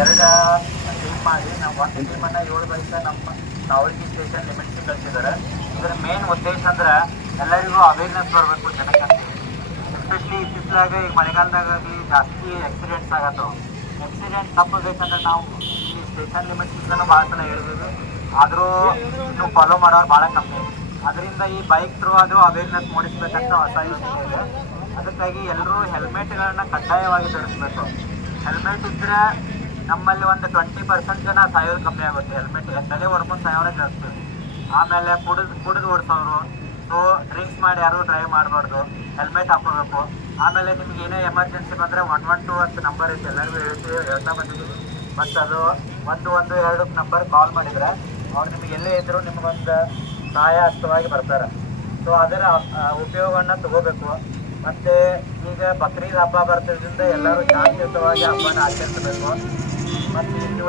ಎರಡು ಟೀಮ್ ಮಾಡಿ ನಾವು ಒಂದು ಟೀಮನ್ನು ಏಳು ಬಳಿಕ ನಮ್ಮ ಸಾವಳಗಿ ಸ್ಟೇಷನ್ ಲಿಮಿಟ್ಸ್ ಕಳಿಸಿದ್ದಾರೆ ಇದರ ಮೇನ್ ಉದ್ದೇಶ ಅಂದ್ರೆ ಎಲ್ಲರಿಗೂ ಅವೇರ್ನೆಸ್ ಬರಬೇಕು ಜನಕ್ಕೆ. ಎಸ್ಪೆಷಲಿ ಇತ್ತಿತ್ತಲಾಗ ಈಗ ಮಳೆಗಾಲದಾಗಲಿ ಜಾಸ್ತಿ ಆಕ್ಸಿಡೆಂಟ್ಸ್ ಆಗತ್ತವ. ಆಕ್ಸಿಡೆಂಟ್ ತಪ್ಪಬೇಕಂದ್ರೆ ನಾವು ಈ ಸ್ಟೇಷನ್ ಲಿಮಿಟ್ಸ್ ಭಾಳ ಸಲ ಹೇಳ್ಬೋದು. ಆದರೂ ನೀವು ಫಾಲೋ ಮಾಡೋರು ಭಾಳ ಕಮ್ಮಿ. ಅದರಿಂದ ಈ ಬೈಕ್ ಥ್ರೂ ಆದರೂ ಅವೇರ್ನೆಸ್ ಮೂಡಿಸ್ಬೇಕಂತ ಹೊಸ ಇದೆ. ಅದಕ್ಕಾಗಿ ಎಲ್ಲರೂ ಹೆಲ್ಮೆಟ್ಗಳನ್ನ ಕಡ್ಡಾಯವಾಗಿ ಧರಿಸ್ಬೇಕು. ಹೆಲ್ಮೆಟ್ ಇದ್ರೆ ನಮ್ಮಲ್ಲಿ ಒಂದು ಟ್ವೆಂಟಿ ಪರ್ಸೆಂಟ್ ಜನ ಸಾಯೋದು ಕಮ್ಮಿ ಆಗುತ್ತೆ ಹೆಲ್ಮೆಟ್ ತಲೆ ಹೊಡ್ಕೊಂಡು ಸಾಯೋಣ ಜಾಸ್ತಿ. ಆಮೇಲೆ ಕುಡಿದು ಕುಡಿದು ಓಡಿಸೋರು. ಸೊ ಡ್ರಿಂಕ್ಸ್ ಮಾಡಿ ಯಾರು ಡ್ರೈವ್ ಮಾಡಬಾರ್ದು. ಹೆಲ್ಮೆಟ್ ಹಾಕೋಬೇಕು. ಆಮೇಲೆ ನಿಮ್ಗೆ ಏನೇ ಎಮರ್ಜೆನ್ಸಿ ಬಂದರೆ ಒನ್ ಒನ್ ಟು ಅಂತ ನಂಬರ್ ಐತೆ. ಎಲ್ಲರಿಗೂ ಹೇಳ್ತೀವಿ ಹೇಳ್ತಾ ಬಂದಿದ್ದೀವಿ ಮತ್ತು ಅದು ಒಂದು ಒಂದು ಎರಡು ನಂಬರ್ ಕಾಲ್ ಮಾಡಿದರೆ ಅವ್ರು ನಿಮ್ಗೆ ಎಲ್ಲೇ ಇದ್ದರೂ ನಿಮಗೊಂದು ಸಹಾಯ ಹಸ್ತವಾಗಿ ಬರ್ತಾರೆ. ಸೊ ಅದರ ಉಪಯೋಗವನ್ನು ತಗೋಬೇಕು. ಮತ್ತು ಈಗ ಬಕ್ರೀದ್ ಹಬ್ಬ ಬರ್ತಿದ್ರಿಂದ ಎಲ್ಲರೂ ಶಾಂತಿಯುತವಾಗಿ ಹಬ್ಬನ ಆಚರಿಸಬೇಕು. ಮತ್ತೆ ಇನ್ನು